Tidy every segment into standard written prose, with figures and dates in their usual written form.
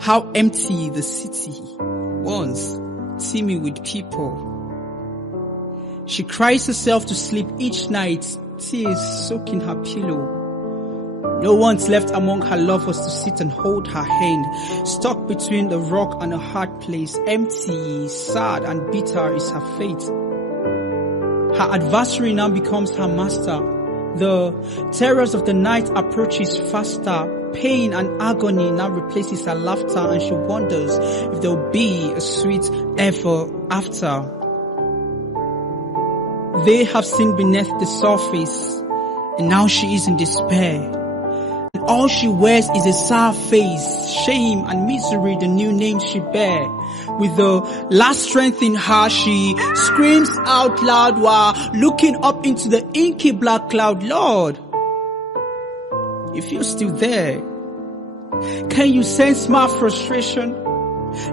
How empty the city once, teeming with people. She cries herself to sleep each night, tears soaking her pillow. No one's left among her lovers to sit and hold her hand. Stuck between the rock and a hard place, empty, sad and bitter is her fate. Her adversary now becomes her master. The terrors of the night approaches faster. Pain and agony now replaces her laughter, and she wonders if there'll be a sweet ever after. They have seen beneath the surface, and now she is in despair. And all she wears is a sour face, shame and misery, the new name she bear. With the last strength in her, she screams out loud while looking up into the inky black cloud. Lord, if you're still there, can you sense my frustration?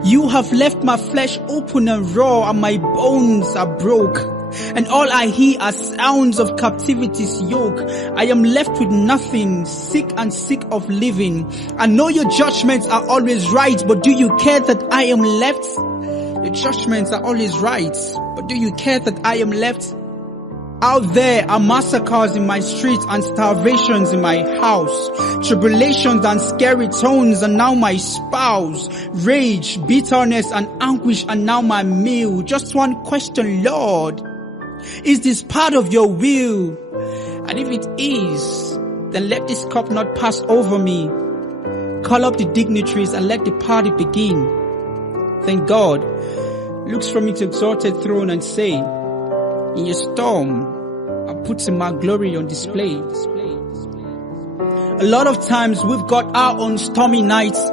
You have left my flesh open and raw, and my bones are broke. And all I hear are sounds of captivity's yoke. I am left with nothing, sick and sick of living. I know your judgments are always right, but do you care that I am left? Your judgments are always right, but do you care that I am left? Out there are massacres in my streets and starvations in my house. Tribulations and scary tones are now my spouse. Rage, bitterness and anguish are now my meal. Just one question, Lord. Is this part of your will? And if it is, then let this cup not pass over me. Call up the dignitaries and let the party begin. Then God looks from its exalted throne and say, in your storm, I put in my glory on display. A lot of times we've got our own stormy nights,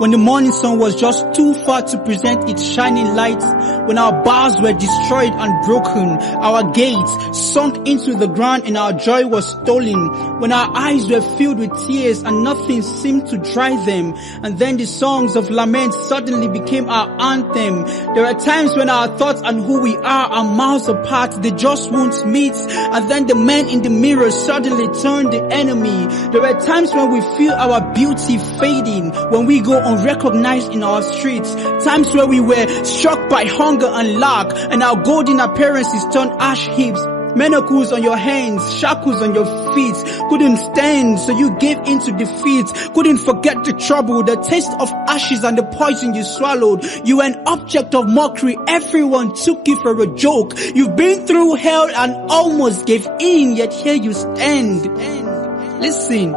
when the morning sun was just too far to present its shining light, when our bars were destroyed and broken, our gates sunk into the ground and our joy was stolen, when our eyes were filled with tears and nothing seemed to dry them, and then the songs of lament suddenly became our anthem. There are times when our thoughts and who we are miles apart, they just won't meet, and then the man in the mirror suddenly turned the enemy. There are times when we feel our beauty fading, when we go unrecognized in our streets, times where we were struck by hunger and lack, and our golden appearances turned ash heaps. Manacles on your hands, shackles on your feet, couldn't stand, so you gave into defeat. Couldn't forget the trouble, the taste of ashes and the poison you swallowed. You were an object of mockery, everyone took you for a joke. You've been through hell and almost gave in, yet here you stand. Listen,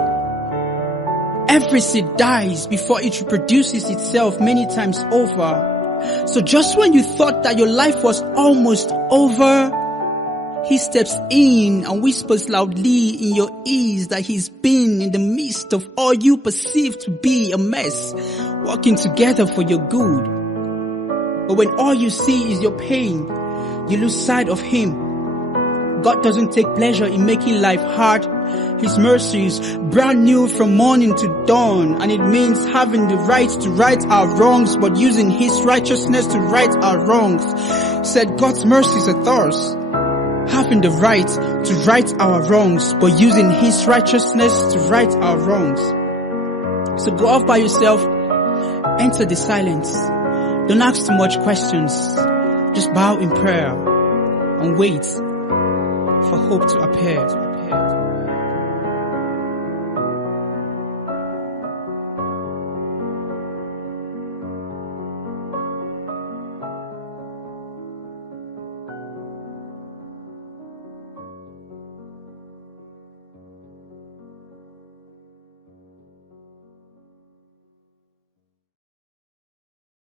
every seed dies before it reproduces itself many times over. So just when you thought that your life was almost over, he steps in and whispers loudly in your ears that he's been in the midst of all you perceive to be a mess, working together for your good. But when all you see is your pain, you lose sight of him. God doesn't take pleasure in making life hard. His mercies brand new from morning to dawn, and it means having the right to right our wrongs, but using his righteousness to right our wrongs. Said God's mercies are theirs. Having the right to right our wrongs, but using his righteousness to right our wrongs. So go off by yourself, enter the silence. Don't ask too much questions. Just bow in prayer and wait for hope to appear.